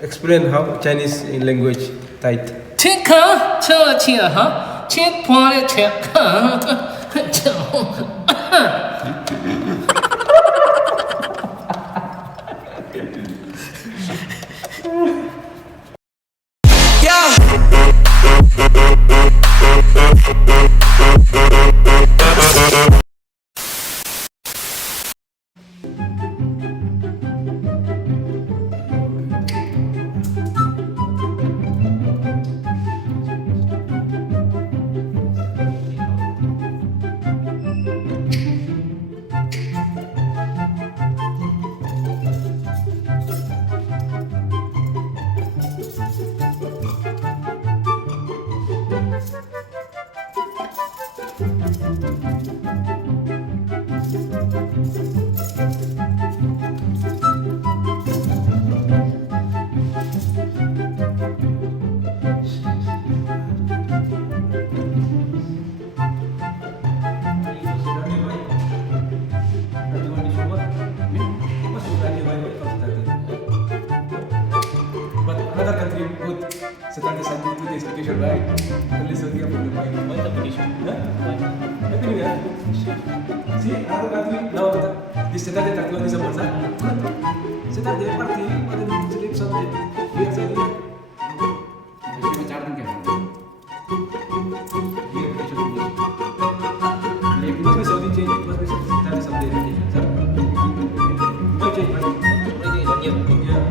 explain how Chinese in language tight. 切卡切切哈，切破的切卡，切。Saturday, Sunday, 2 days vacation, right? Only Sunday for the bike. Why the vacation? Huh? Happy New Year. See, other country, now this Saturday, 31 December, sir. Saturday, party, and then sleep Sunday. We are Sunday. इसमें 4 दिन क्या है? We are vacation. It must be Saudi change. It must be Saturday, Sunday vacation, sir. Why change, right? Already 1 year. Yeah.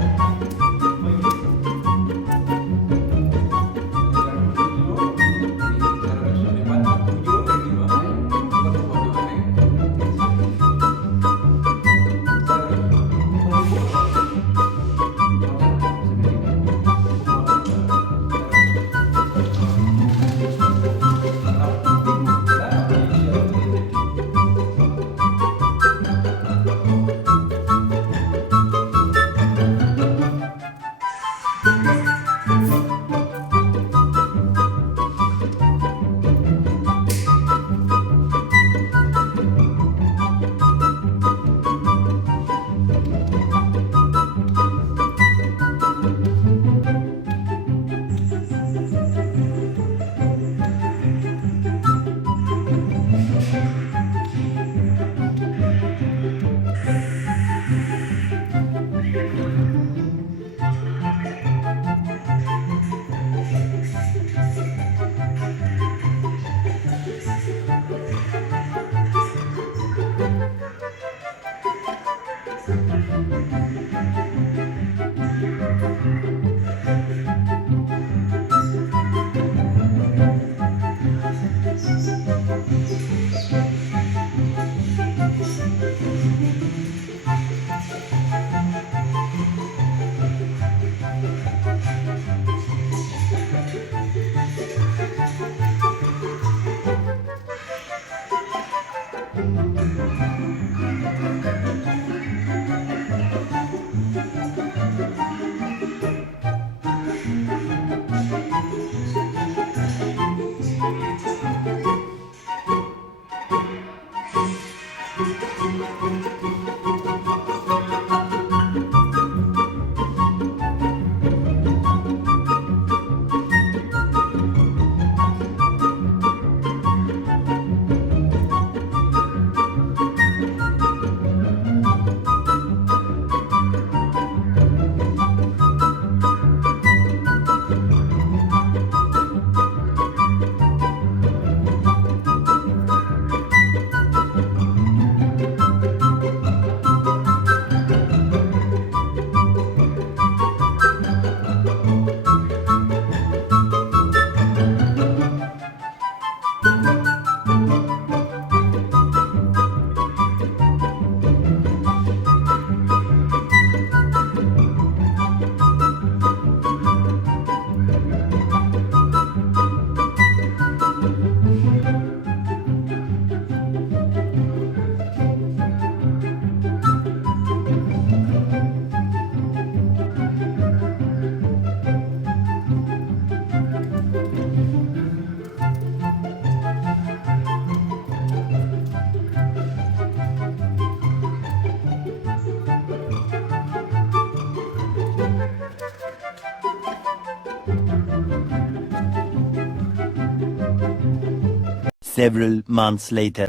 Several months later.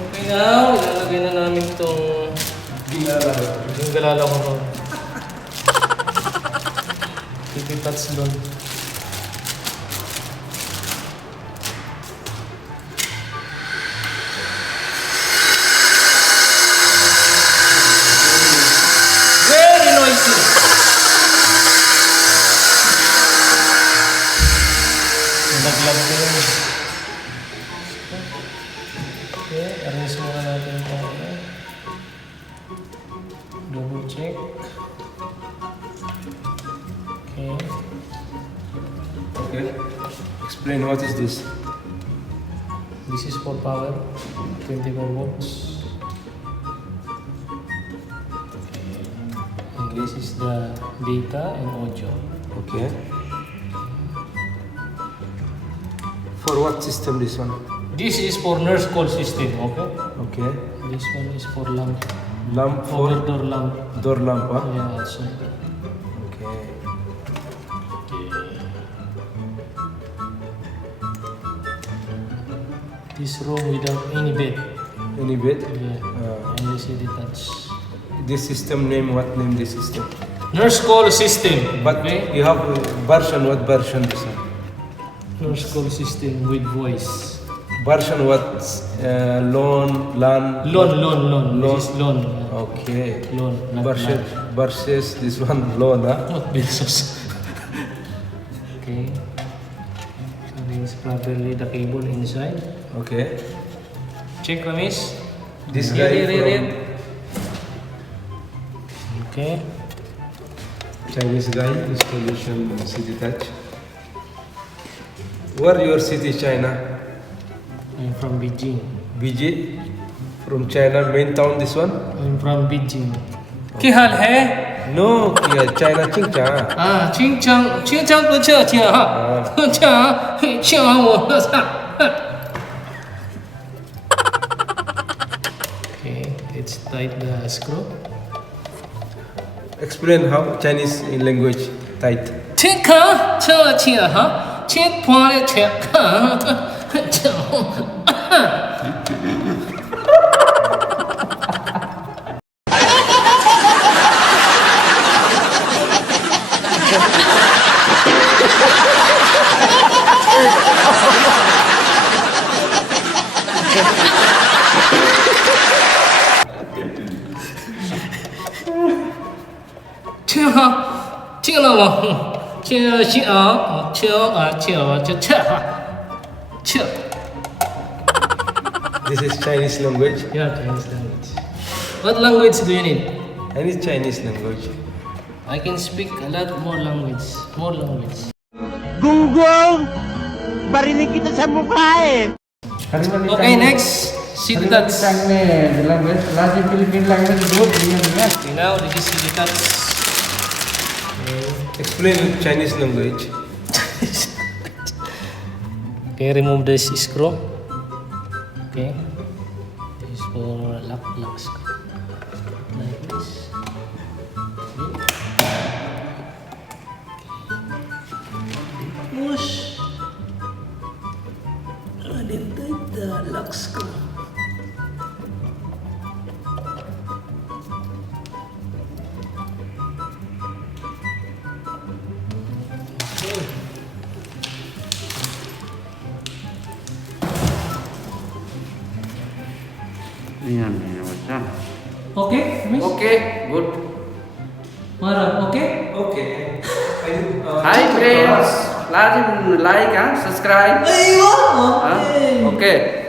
Okay now, ilalagay na namin itong yung galala ko ron. Tipitats doon. Very noisy. Naglag ko yun. Okay, arrange muna natin ito. Double check. Okay. Okay. Explain what is this? This is for power. 24 volts. And this is the data and audio. Okay. For what system this one? This is for nurse call system, okay? Okay. This one is for lamp. Lamp for Door lamp. door lamp, huh? Yeah, also. Okay. This room without any bed. Any bit? Yeah. And this is detached. This system name, what name this system? Nurse call system. But okay? you have version, what version this one? Nurse call system with voice. Version what? Loan, LAN? Loan. Loan. This is loan. Yeah. Okay. Loan, not Versus this one, loan, huh? Not pesos. Okay. Arrange properly the cable inside. Okay. Check, Ramis. This guy from Okay. Chinese guy, installation city touch. Where your city, China? I'm from Beijing. BJ? From China, main town this one? I'm from Beijing. क्या हाल है? No, yeah, China Chingchang. हाँ, चिंचांग को अच्छा हाँ, अच्छा वो Okay, let's tight the screw. Explain how Chinese in language tight. 切卡，切哈，切破的切卡，切。切了吗？切切啊，切哈，切。 This is Chinese language. Yeah, Chinese language. What language do you need? And it's Chinese language. I can speak a lot more language. More language. Gunggong! Barinig kita sa mukha eh! Okay, next. City touch. The language, large Philippine language good. Okay, now this is city touch. Explain Chinese language. Okay, remove this screw. Okay. This is for lock screw. Like this. Push. And then take the lock screw. Okay. Yan, macam. Okay, Miss? Okay, good. Mara, okay? Okay. Hi friends, like and subscribe. Ayun! Okay.